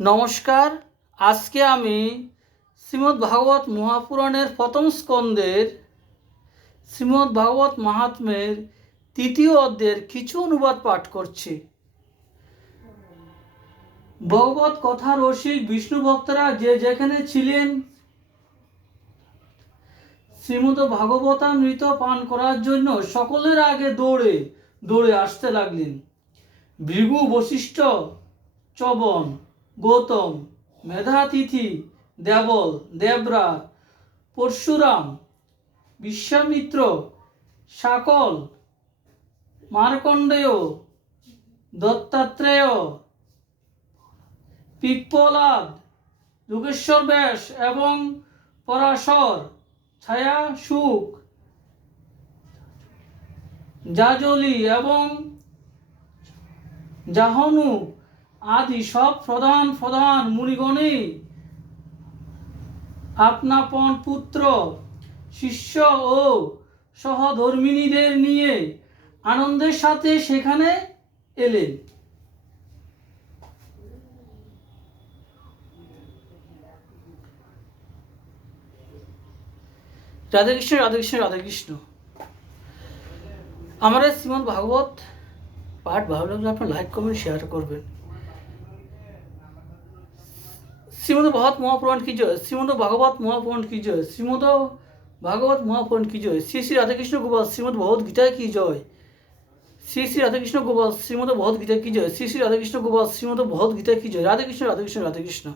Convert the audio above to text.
নমস্কার। আজকে আমি শ্রীমদ্ ভাগবত মহাপুরাণের প্রথম স্কন্ধের শ্রীমদ্ ভাগবত মাহাত্ম্যের তৃতীয় অধ্যায়ের কিছু অনুবাদ পাঠ করছি। ভগবত কথা রসিক বিষ্ণু ভক্তরা যে যেখানে ছিলেন শ্রীমদ্ ভাগবতামৃত পান করার জন্য সকলের আগে দৌড়ে দৌড়ে আসতে লাগলেন। ভৃগু, বশিষ্ঠ, চবন, গৌতম, মেধাতিথি, দেবল, দেবরাজ, পরশুরাম, বিশ্বামিত্র, শাকল, মার্কণ্ডেয়, দত্তাত্রেয়, পিপ্পলাদ, যোগেশ্বর ব্যাস এবং পরাশর, ছায়া সুখ, জাজলি এবং জাহনু আদি সব প্রধান প্রধান মুনিগণই আপনাপন পুত্র, শিষ্য ও সহধর্মিণীদের নিয়ে আনন্দের সাথে সেখানে এলেন। রাধাকৃষ্ণ রাধাকৃষ্ণ রাধাকৃষ্ণ। আমার শ্রীমদ্ ভাগবত পাঠ ভালো লাগলে আপনার লাইক কমেন্ট শেয়ার করবেন। শ্রীমদ্ ভাগবত মহাপুরাণ কি জয়, শ্রীমদ্ ভাগবত মহাপুরাণ কি জয়, শ্রীমদ্ ভাগবত মহাপুরাণ কি জয়, শ্রী শ্রী রাধাকৃষ্ণ গোপাল শ্রীমদ্ ভগবত গীতা কি জয়, শ্রী শ্রী রাধাকৃষ্ণ গোপাল শ্রীমদ্ ভগবত গীতা কি জয়, শ্রী শ্রী রাধাকৃষ্ণ গোপাল শ্রীমদ্ ভগবত গীতা কি জয়। রাধাকৃষ্ণ রাধাকৃষ্ণ রাধাকৃষ্ণ।